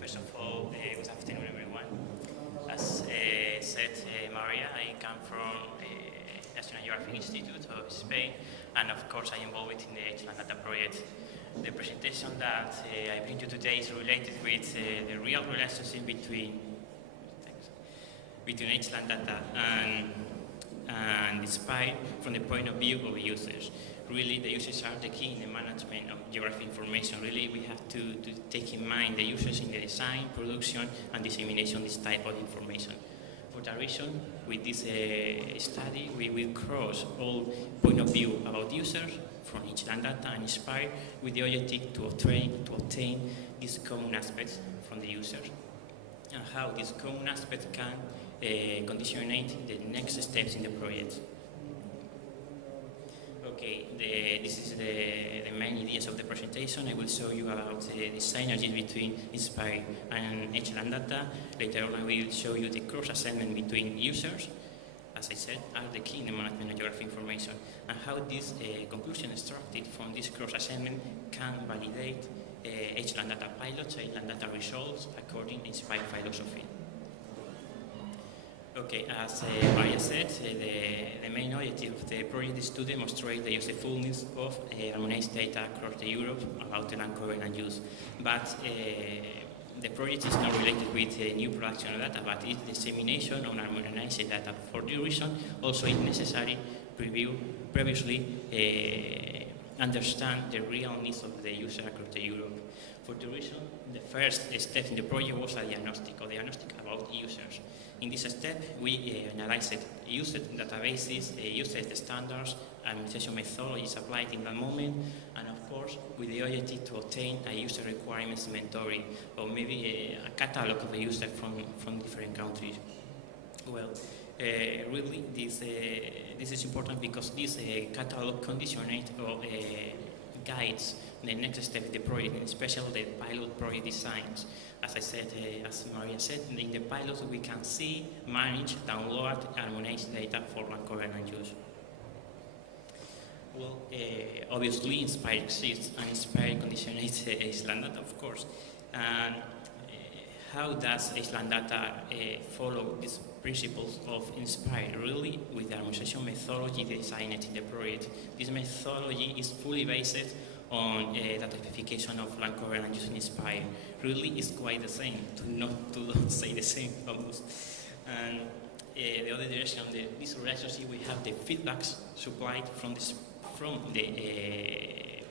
First of all, good afternoon, everyone. As said Maria, I come from National Geographic Institute of Spain, and of course I am involved in the Hlandata project. The presentation that I bring you today is related with the real relationship between Hlandata and Spire from the point of view of users. Really, the users are the key in the management of geographic information. Really, we have to take in mind the users in the design, production, and dissemination of this type of information. For that reason, with this study, we will cross all point of view about users from each Hlandata and Spire with the objective to obtain these common aspects from the users, and how these common aspects can conditionate the next steps in the project. Okay, this is the main ideas of the presentation. I will show you about the synergies between Inspire and Hlandata. Later on, I will show you the cross-assessment between users, as I said, are the key in the management of geographic information, and how this conclusion extracted from this cross-assessment can validate Hlandata pilots, Hlandata results according to Inspire philosophy. Okay, as Maria said, the main objective of the project is to demonstrate the usefulness of harmonized data across Europe about the land cover and use. But the project is not related with new production of data, but it's dissemination on harmonized data. For this reason, also it's necessary to previously understand the real needs of the user across Europe. For the reason, the first step in the project was a diagnostic about users. In this step, we analyzed user databases, user standards, administration methodologies applied in that moment, and of course, with the objective to obtain a user requirements inventory, or maybe a catalog of the users from different countries. Well, really, this is important because this catalog conditionate or guides the next step in the project, especially the pilot project designs. As I said, as Maria said, in the pilot we can see, manage, download, harmonize data for land cover and use. Well, obviously Inspire exists, and Inspire conditionates Hlandata, of course. And how does Hlandata follow these principles of Inspire? Really, with the harmonization methodology designed in the project. This methodology is fully based on the typification of land cover and use in Inspire. Really, it's quite the same, to not say the same almost. And the other direction, this relationship, we have the feedbacks supplied from the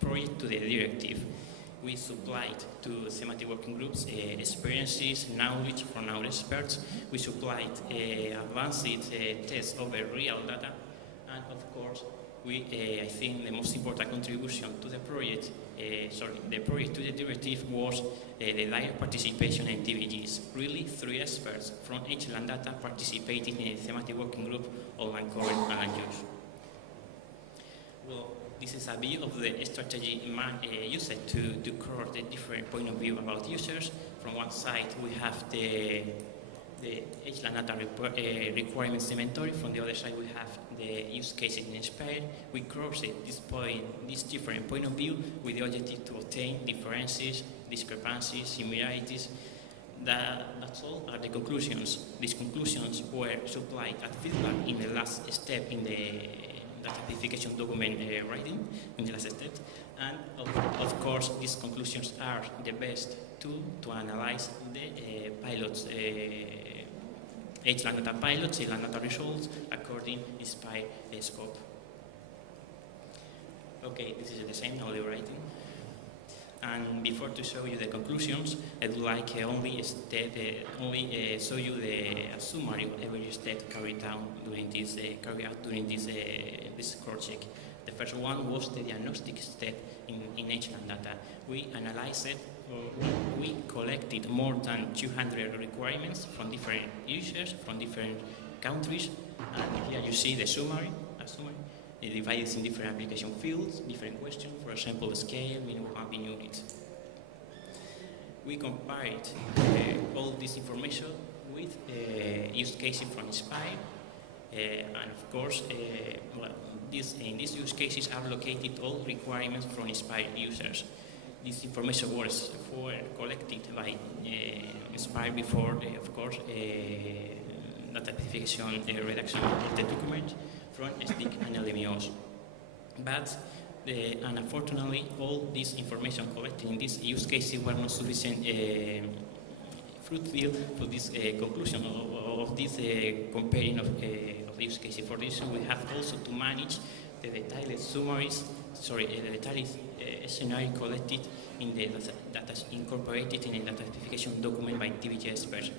project to the directive. We supplied to thematic working groups experiences, knowledge from our experts. We supplied advanced tests over real data, and of course, I think the most important contribution to the project, the project to the directive was the direct participation in TVGs. Really, 3 experts from Hlandata participated in a thematic working group on land cover and land use. Well, this is a view of the strategy used to cross the different point of view about users. From one side, we have the Hlandata requirements inventory. From the other side, we have the use cases in Inspire. We cross this different point of view with the objective to obtain differences, discrepancies, similarities. That's all are the conclusions. These conclusions were supplied as feedback in the last step in the data document writing, in the last step. And of course, these conclusions are the best tool to analyze the pilots, Hlandata pilots, Hlandata results according to Inspire scope. Okay, this is the same only writing. And before to show you the conclusions, I would like only show you the summary of every step carried out during this project. The first one was the diagnostic step in Hlandata. We analyzed it. We collected more than 200 requirements from different users from different countries, and here you see the summary. It divides in different application fields, different questions, for example, scale, minimum mapping units. We compared all this information with use cases from Inspire, and of course, in these use cases are located all requirements from Inspire users. this information was collected by Inspire before, of course, data specification reduction of the document from SDIC and LMOs. But unfortunately, all this information collected in these use cases were not sufficient fruitful for this conclusion of this comparing of use cases. For this, we have also to manage the detailed summaries, the detailed scenario collected in the data incorporated in a data specification document by TBJ experts.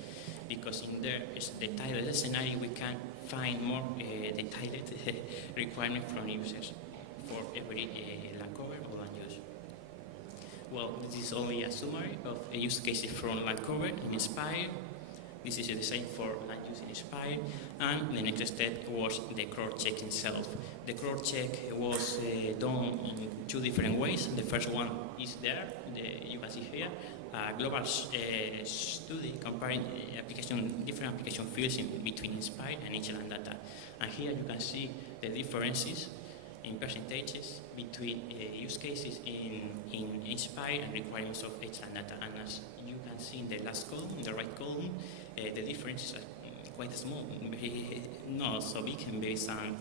Because in there is detailed scenario, we can find more detailed requirement from users for every land cover or land use. Well, this is only a summary of use cases from land cover in Inspire. This is the same for land use in Inspire. And the next step was the crowd check itself. The crowd check was done in two different ways. The first one is there, you can see here, a global study comparing different application fields between Inspire and Hlandata. And here you can see the differences in percentages between use cases in Inspire and requirements of Hlandata. And as you can see in the last column, in the right column, the differences are quite small, not so big, and maybe some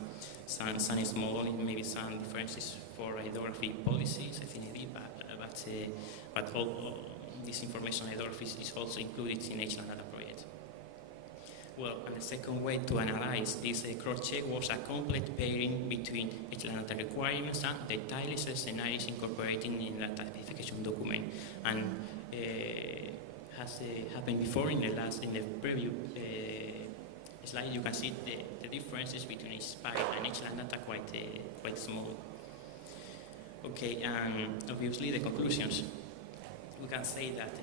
small, maybe some differences for hydrography policies, I think it is, but all this information on hydrography is also included in Hlandata project. Well, and the second way to analyze this cross check was a complete pairing between Hlandata requirements and the detailed scenarios incorporating in the data specification document. And has happened before in the preview slide, you can see the differences between Inspire and Hlandata quite small. Okay, and obviously the conclusions. We can say that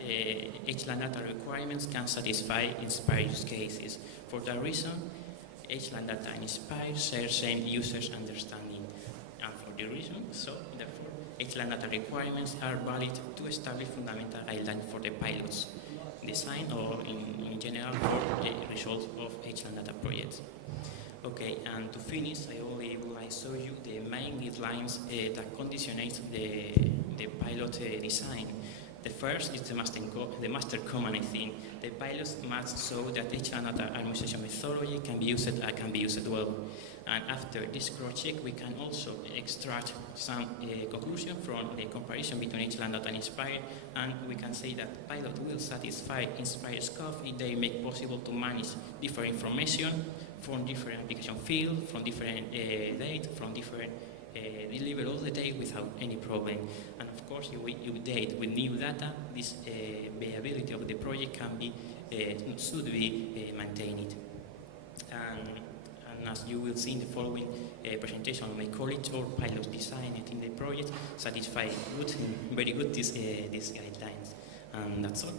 Hlandata requirements can satisfy Inspire use cases. For that reason, Hlandata and Inspire share same users understanding. And for the reason, so therefore, Hlandata requirements are valid to establish fundamental guidelines for the pilots design or in general for the results of Hlandata projects. Okay, and to finish, I only would like to show you the main guidelines that conditionate the pilot design. The first is the master command, I think. The pilots must show that Hlandata harmonization methodology can be used well. And after this cross-check, we can also extract some conclusion from the comparison between Hlandata and Inspire, and we can say that pilot will satisfy Inspire scope if they make possible to manage different information from different application fields, from different data, from different deliver all the data without any problem. And of course, if we update with new data, this viability of the project should be maintained. And as you will see in the following presentation of my colleagues, all pilots designed in the project satisfy very good these guidelines. And that's all.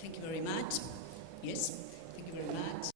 Thank you very much. Yes, thank you very much.